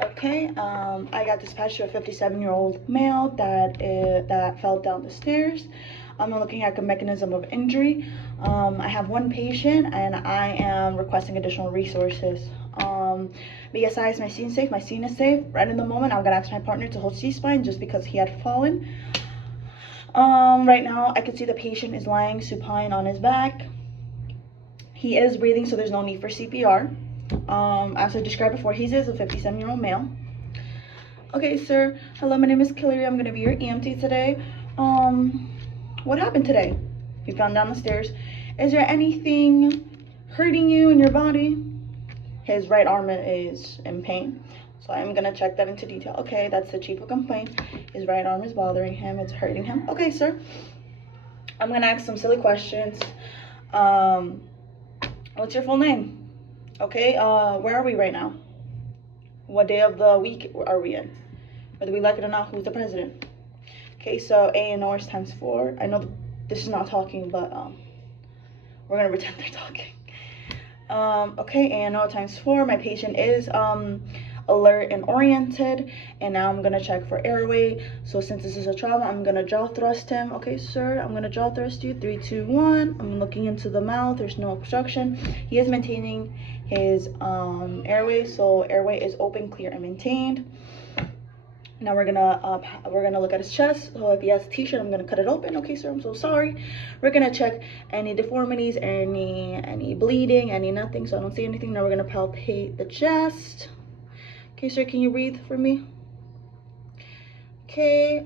Okay, I got dispatched to a 57-year-old male that fell down the stairs. I'm looking at the mechanism of injury. I have one patient and I am requesting additional resources. BSI is my scene safe. My scene is safe. Right in the moment, I'm gonna ask my partner to hold C-spine just because he had fallen. Right now, I can see the patient is lying supine on his back. He is breathing, so there's no need for CPR. As I described before, he is a 57-year-old male. Okay, sir. Hello, my name is Killery. I'm gonna be your EMT today. What happened today? You fell down the stairs. Is there anything hurting you in your body? His right arm is in pain. So I'm gonna check that into detail. Okay, that's the chief of complaint. His right arm is bothering him. It's hurting him. Okay, sir. I'm gonna ask some silly questions. What's your full name? Okay, where are we right now? What day of the week are we in? Whether we like it or not, who's the president? Okay, so A and O is times 4. I know this is not talking, but we're gonna pretend they're talking. Okay, A and O times 4. My patient is alert and oriented, and now I'm gonna check for airway. So since this is a trauma, I'm gonna jaw thrust him. Okay, sir, I'm gonna jaw thrust you. 3, 2, 1. I'm looking into the mouth. There's no obstruction. He is maintaining his airway, so airway is open, clear, and maintained. Now we're gonna look at his chest. So if he has a t-shirt, I'm gonna cut it open. Okay, sir, I'm so sorry. We're gonna check any deformities, any bleeding, any nothing. So I don't see anything. Now we're gonna palpate the chest. Okay, sir, can you breathe for me? Okay,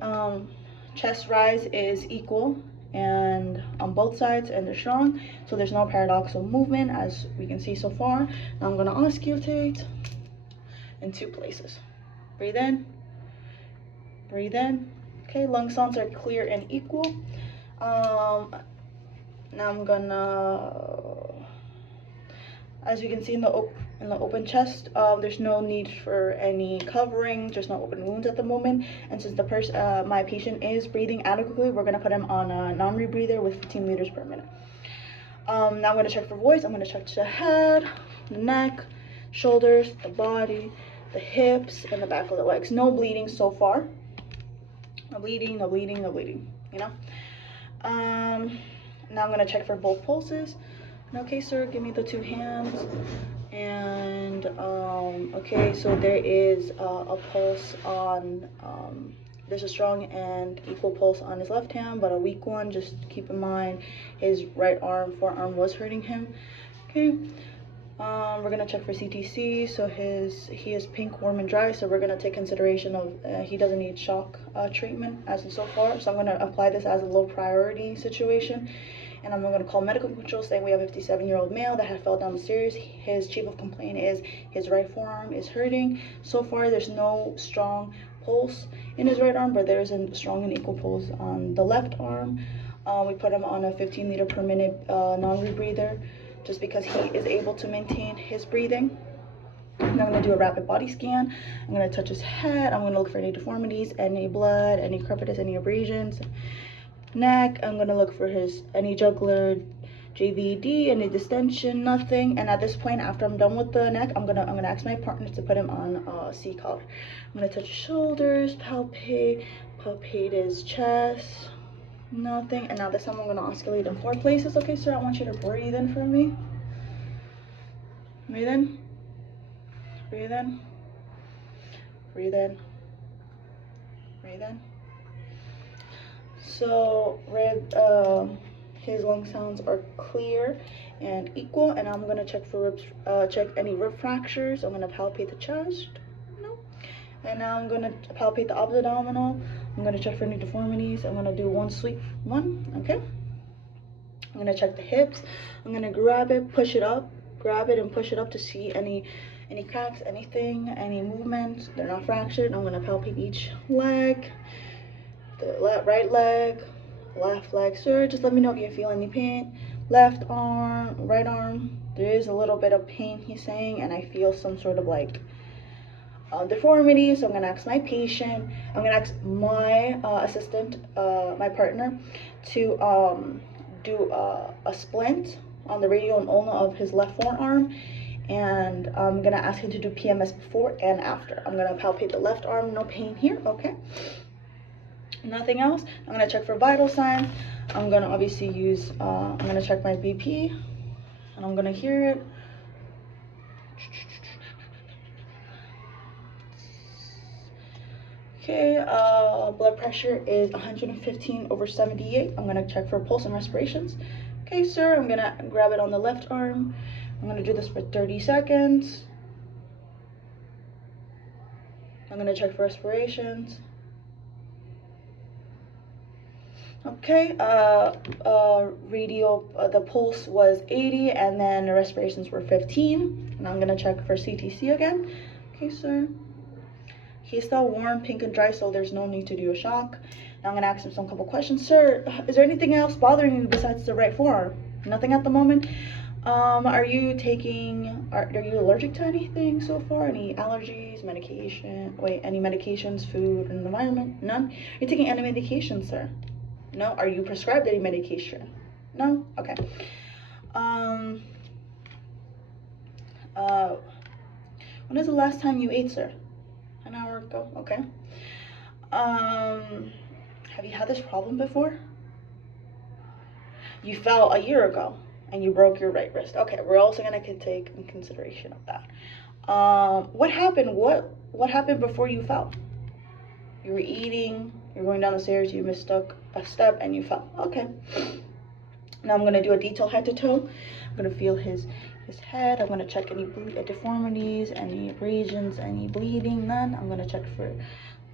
chest rise is equal and on both sides, and they're strong. So there's no paradoxical movement as we can see so far. Now I'm gonna auscultate in 2 places. Breathe in. Breathe in. Okay, lung sounds are clear and equal. Now I'm gonna, as you can see in the open chest, there's no need for any covering. There's no open wounds at the moment. And since my patient is breathing adequately, we're gonna put him on a non-rebreather with 15 liters per minute. Now I'm gonna check for voice. I'm gonna check the head, the neck, shoulders, the body, the hips, and the back of the legs. No bleeding so far. No bleeding, no bleeding, no bleeding, you know? Now I'm gonna check for both pulses. Okay, sir, give me the 2 hands. And, okay, so there is a pulse on, there's a strong and equal pulse on his left hand, but a weak one. Just keep in mind his right forearm was hurting him. Okay. We're gonna check for CTC. So he is pink, warm, and dry. So we're gonna take consideration of he doesn't need shock treatment as in so far. So I'm gonna apply this as a low priority situation, and I'm gonna call medical control saying we have a 57-year-old male that had fell down the stairs. His chief of complaint is his right forearm is hurting. So far, there's no strong pulse in his right arm, but there is a strong and equal pulse on the left arm. We put him on a 15 liter per minute non-rebreather, just because he is able to maintain his breathing. Now I'm gonna do a rapid body scan. I'm gonna touch his head. I'm gonna look for any deformities, any blood, any crepitus, any abrasions. Neck, I'm gonna look for any jugular, JVD, any distension, nothing. And at this point, after I'm done with the neck, I'm gonna ask my partner to put him on C collar. I'm gonna touch his shoulders, palpate his chest. Nothing. And now this time I'm gonna oscillate in 4 places. Okay, sir, I want you to breathe in for me. Breathe in. Breathe in. Breathe in. Breathe in. So his lung sounds are clear and equal, and I'm gonna check for check any rib fractures. I'm gonna palpate the chest. No. And now I'm gonna palpate the abdominal. I'm gonna check for any deformities. I'm gonna do 1 sweep. 1, okay? I'm gonna check the hips. I'm gonna grab it, push it up, grab it and push it up to see any cracks, anything, any movement. They're not fractured. I'm gonna palpate each leg, the right leg, left leg. Sir, just let me know if you feel any pain. Left arm, right arm. There is a little bit of pain, he's saying, and I feel some sort of like deformity. So I'm gonna ask my patient, I'm gonna ask my assistant, my partner, to do a splint on the radial and ulna of his left forearm, And I'm gonna ask him to do PMS before and after. I'm gonna palpate the left arm, no pain here, okay? Nothing else. I'm gonna check for vital signs. I'm gonna obviously use, I'm gonna check my BP, and I'm gonna hear it. Okay, blood pressure is 115/78. I'm gonna check for pulse and respirations. Okay, sir, I'm gonna grab it on the left arm. I'm gonna do this for 30 seconds. I'm gonna check for respirations. Okay, the pulse was 80, and then the respirations were 15. And I'm gonna check for CTC again. Okay, sir. He's still warm, pink, and dry, so there's no need to do a shock. Now I'm gonna ask him some couple questions. Sir, is there anything else bothering you besides the right forearm? Nothing at the moment. Are you allergic to anything so far? Any allergies, any medications, food, and environment? None? Are you taking any medication, sir? No? Are you prescribed any medication? No? Okay. When is the last time you ate, sir? An hour ago? Okay. Have you had this problem before? You fell a year ago and you broke your right wrist. Okay, we're also gonna take in consideration of that. What happened? What happened before you fell? You were eating, you're going down the stairs, you mistook a step and you fell. Okay. Now I'm gonna do a detail head to toe. I'm gonna feel his head. I'm gonna check any deformities, any abrasions, any bleeding. None. I'm gonna check for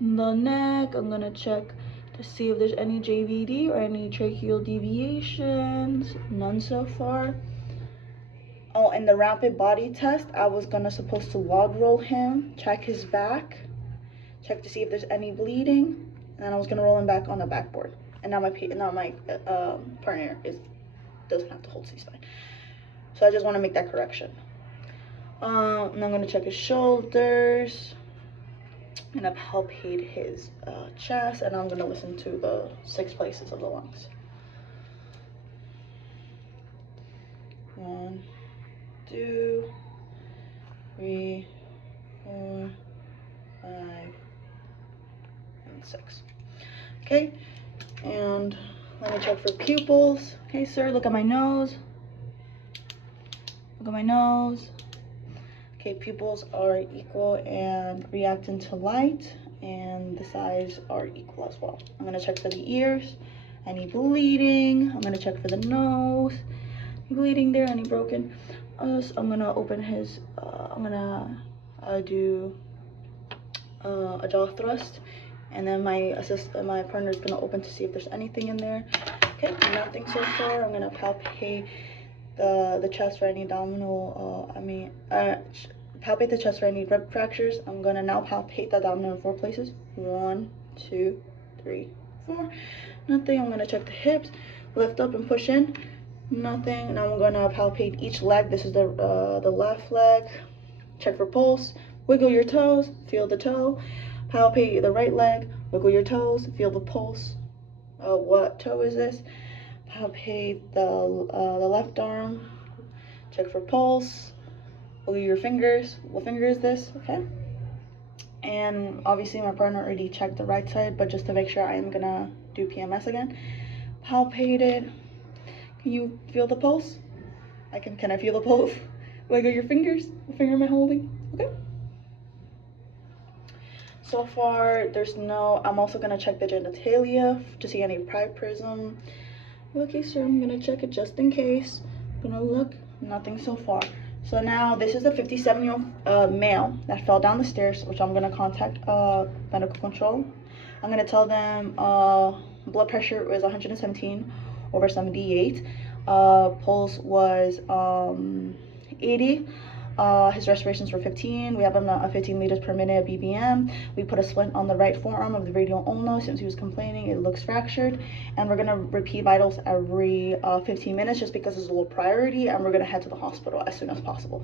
the neck. I'm gonna check to see if there's any JVD or any tracheal deviations. None so far. Oh, and the rapid body test, I was supposed to log roll him, check his back, check to see if there's any bleeding, and then I was gonna roll him back on the backboard. And now my partner doesn't have to hold C-spine. So I just want to make that correction. And I'm going to check his shoulders. I'm going to palpate his chest, and I'm going to listen to the 6 places of the lungs. 1, 2, 3, 4, 5, and 6. Okay, and let me check for pupils. Okay, sir, look at my nose. Look at my nose. Okay, pupils are equal and reacting to light, and the size are equal as well. I'm gonna check for the ears, any bleeding. I'm gonna check for the nose, any bleeding there, any broken. So I'm gonna open his, I'm gonna do a jaw thrust, and then my partner is gonna open to see if there's anything in there. Okay, nothing so far. I'm gonna palpate the chest for any abdominal, palpate the chest for any rib fractures. I'm gonna now palpate the abdomen in 4 places. 1, 2, 3, 4. Nothing. I'm gonna check the hips, lift up and push in. Nothing. Now I'm gonna palpate each leg. This is the left leg. Check for pulse. Wiggle your toes. Feel the toe. Palpate the right leg. Wiggle your toes. Feel the pulse. What toe is this? Palpate the left arm. Check for pulse. Wiggle your fingers. What finger is this? Okay. And obviously my partner already checked the right side, but just to make sure, I am gonna do PMS again. Palpate it. Can you feel the pulse? Can I feel the pulse? Wiggle your fingers. What finger am I holding? Okay. So far, I'm also gonna check the genitalia to see any priapism. Okay, so I'm gonna check it just in case. I'm gonna look, nothing so far. So now this is a 57-year-old male that fell down the stairs, which I'm gonna contact medical control. I'm gonna tell them blood pressure was 117/78. Pulse was 80. His respirations were 15. We have him at 15 liters per minute BBM. We put a splint on the right forearm of the radial ulna since he was complaining. It looks fractured. And we're going to repeat vitals every 15 minutes just because it's a low priority. And we're going to head to the hospital as soon as possible.